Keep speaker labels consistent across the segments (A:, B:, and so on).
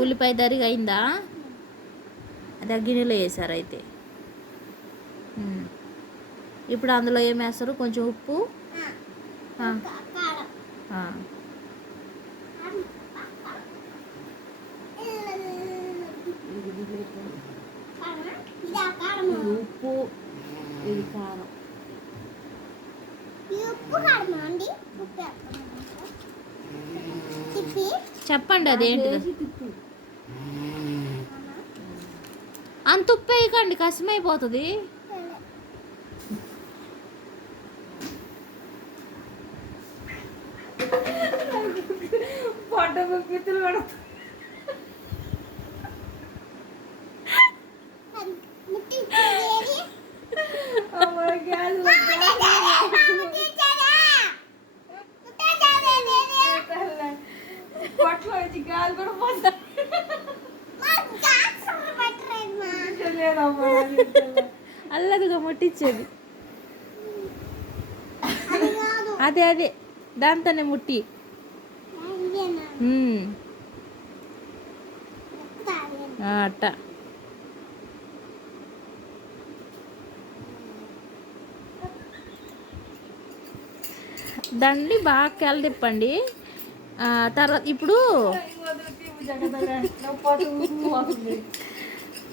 A: ఉల్లిపాయ దరిగా అయిందా? అది గిన్నెలో వేసారు అయితే. ఇప్పుడు అందులో ఏం వేస్తారు? కొంచెం. ఉప్పు. చెప్పండి అదేంటిది అంత ఉప్పు వేయకండి కసిమైపోతుంది
B: పొట్ట పిత్తులు కూడా అమ్మ గ్యాస్
A: ముట్టించేది. అదే అదే. దాంతోనే ముట్టి. అట్ట. దాన్ని బాగా కెలదిప్పండి తర్వాత ఇప్పుడు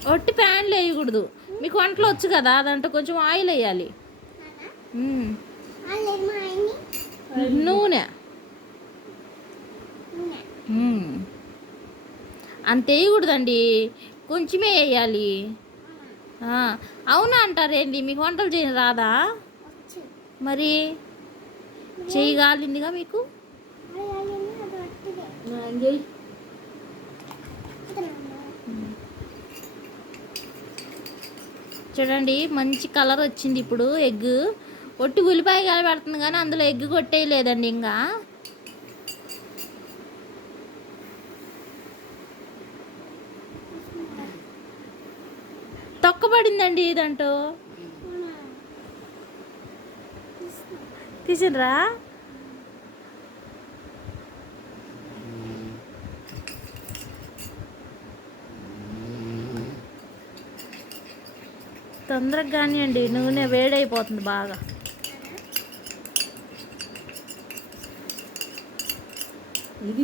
A: ఒట్టి ప్యాన్లు వేయకూడదు. మీకు వంటలు వచ్చు కదా దాంట్లో కొంచెం ఆయిల్ వేయాలి. నూనె. అంత వేయకూడదండి. కొంచెమే వేయాలి. ఆ, అవునా అంటారేంటి మీకు వంటలు చేయని రాదా? మరి చేయగాలిందిగా మీకు? చూడండి మంచి కలర్ వచ్చింది ఇప్పుడు ఎగ్. ఒట్టి ఉల్లిపాయ కాయ పెడుతుంది కానీ అందులో ఎగ్ కొట్టేయలేదండి ఇంకా. తొక్కబడిందండి ఇదంటూ. తీసినరా? తొందరగా కానివ్వండి నూనె వేడైపోతుంది బాగా.
B: ఇది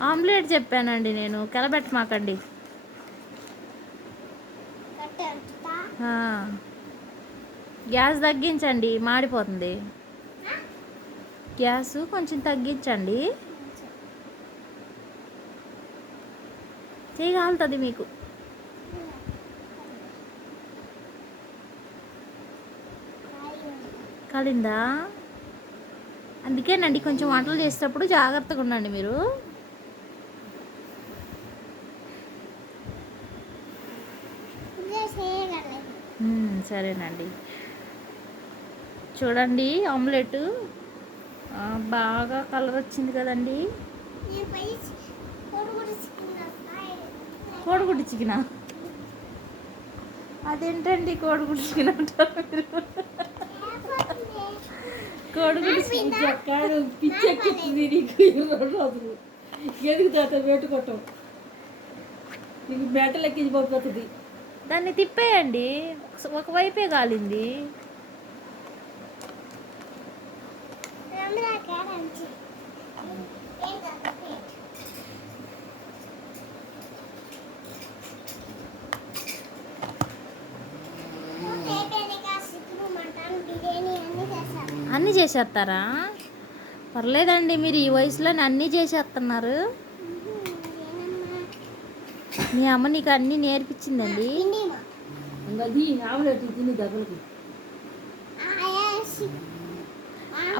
A: ఆమ్లెట్ చెప్పానండి నేను కెలబెట్టమాకండి. ఆ. గ్యాస్ తగ్గించండి మాడిపోతుంది. గ్యాస్ కొంచెం తగ్గించండి. చేయగలుగుతుంది మీకు. కాలిందా? అందుకేనండి కొంచెం వంటలు చేసేటప్పుడు జాగ్రత్తగా ఉండండి మీరు. సరేనండి చూడండి ఆమ్లెట్. బాగా కలర్ వచ్చింది కదండి. కోడిగుడ్డు చికెన్. అదేంటండి కోడిగుడ్డు చికెన్ అంటారు మీరు? కోడిగుడ్డు చికెన్
B: కాడు పిచ్చెక్కింది నీకు ఈ రెండు రోజులు ఎందుకు తాత పెట్టుకోవటం నీకు మెటలు ఎక్కించిపోతుంది
A: దాన్ని తిప్పేయండి. ఒకవైపే కాలింది. చేసేస్తారా? పర్లేదండి మీరు ఈ వయసులోనే అన్నీ చేసేస్తున్నారు. మీ అమ్మ నీకు అన్నీ నేర్పించిందండి.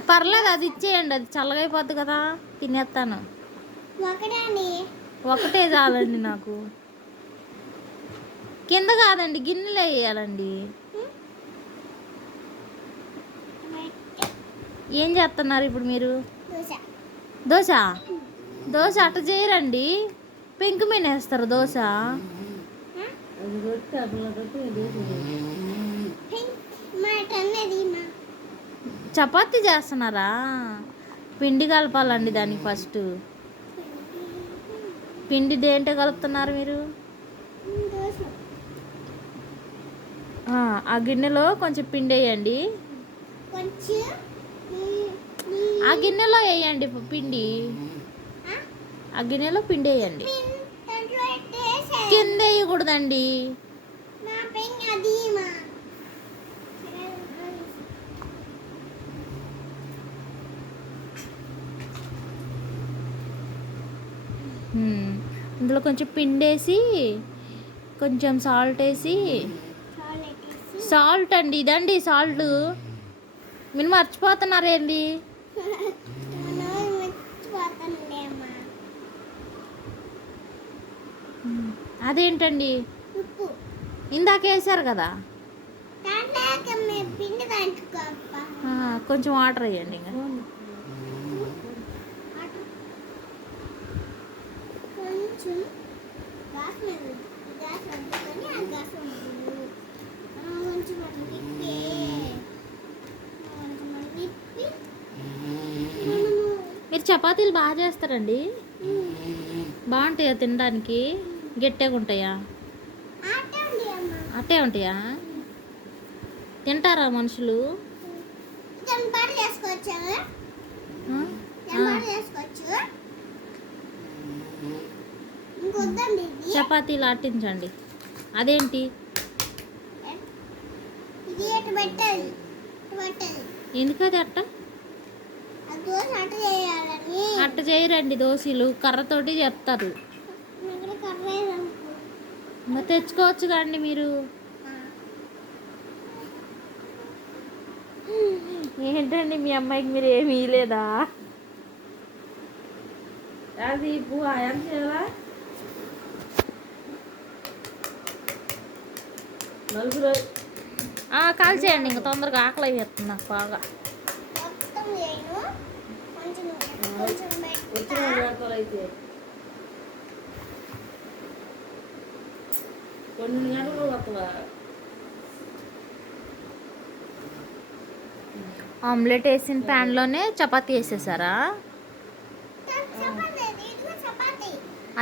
A: పర్లేదు అది ఇచ్చేయండి అది చల్లగైపోద్ది కదా తినేస్తాను. ఒకటే చాలండి నాకు. కింద కాదండి గిన్నెలో వేయాలండి. ఏం చేస్తున్నారు ఇప్పుడు మీరు? దోశ. దోశ? అట్ట చేయరండి. పెంకు మీద వేస్తారు దోశ. చపాతీ చేస్తున్నారా? పిండి కలపాలండి దానికి ఫస్ట్. పిండి దేంటో కలుపుతున్నారు మీరు? ఆ, గిన్నెలో కొంచెం పిండి వేయండి. ఆ గిన్నెలో వేయండి పిండి
C: ఆ?
A: గిన్నెలో పిండి వేయండి. కింద వేయకూడదండి
C: నా పెన్ అది మా
A: హ్మ్. ఇందులో కొంచెం పిండి వేసి కొంచెం సాల్ట్ వేసి సాల్ట్ అండి ఇదండి సాల్ట్ మీరు మర్చిపోతున్నారేంటి అదేంటండి? ఇందాక వేసారు కదా? కొంచెం వాటర్ వేయండి ఇంకా.
C: కొంచెం గ్యాస్ మీద గ్యాస్ అందుకొని ఆ గ్యాస్ వద్దు కొంచెం అట్లా తిప్పి కొంచెం అట్లా తిప్పి మనము
A: మీరు చపాతీలు బాగా చేస్తారండి. బాగుంటాయా తినడానికి? గట్టిగా ఉంటాయా? అట్టే ఉంటాయా? తింటారా మనుషులు? చపాతీలు ఆటించండి అదేంటి? ఎందుకది అట్ట
C: ఆ దోశ అట చేయాలని
A: అట్ట చేయరండి దోశలు కర్రతోటి చెప్తారు తెచ్చుకోవచ్చు కండి మీరు. ఏంటండి మీ అమ్మాయికి మీరు ఏమీ లేదా
B: అది చేయాలా? నలుగురు.
A: కాల్ చేయండి ఇంకా తొందరగా ఆకలి వేస్తుంది నాకు బాగా
C: మొత్తం చేయను
B: గంటలు వస్తావా
A: ఆమ్లెట్ వేసిన ప్యాన్లోనే చపాతీ వేసేసారా?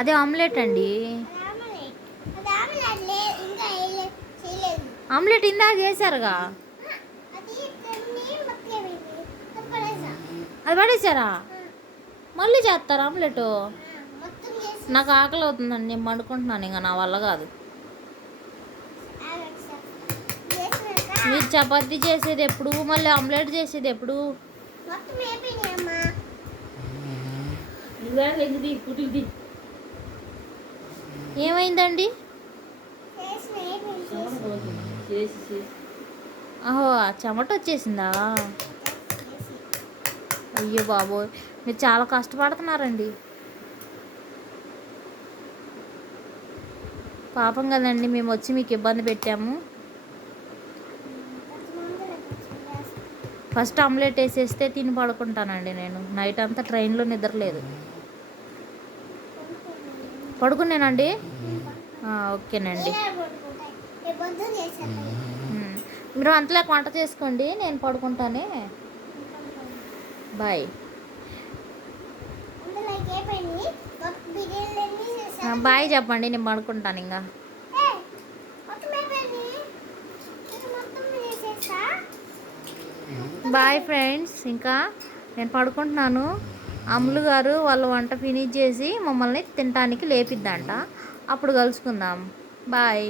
A: అదే ఆమ్లెట్ అండి.
C: ఆమ్లెట్
A: ఇందాక వేసారుగా?
C: అది
A: పడేసారా మళ్ళీ చేస్తారా ఆమ్లెట్? నాకు ఆకలి అవుతుందండి నేను పండుకుంటున్నాను ఇంకా నా వల్ల కాదు. మీరు చపాతీ చేసేది ఎప్పుడు? మళ్ళీ ఆమ్లెట్ చేసేది ఎప్పుడు? ఏమైందండి?
C: చేసిన అయిపోయింది
B: చేసి చేసి.
A: అహో ఆ చెమట వచ్చేసిందా?
C: చేసి.
A: అయ్యో బాబోయ్. మీరు చాలా కష్టపడుతున్నారండి. పాపం కదండి మేము వచ్చి మీకు ఇబ్బంది పెట్టాము. ఫస్ట్ ఆమ్లెట్ వేసేస్తే తిని పడుకుంటానండి నేను. నైట్ అంతా ట్రైన్లో నిద్రలేదు పడుకున్నానండి? ఓకేనండి. మీరు అంతలేక వంట చేసుకోండి నేను పడుకుంటానే. బాయ్. బాయ్ చెప్పండి నేను పడుకుంటాను ఇంకా. బాయ్ ఫ్రెండ్స్ ఇంకా నేను పడుకుంటున్నాను. అమ్ములు గారు వాళ్ళ వంట ఫినిష్ చేసి మమ్మల్ని తినటానికి లేపిద్దంట. అప్పుడు కలుసుకుందాం. బాయ్.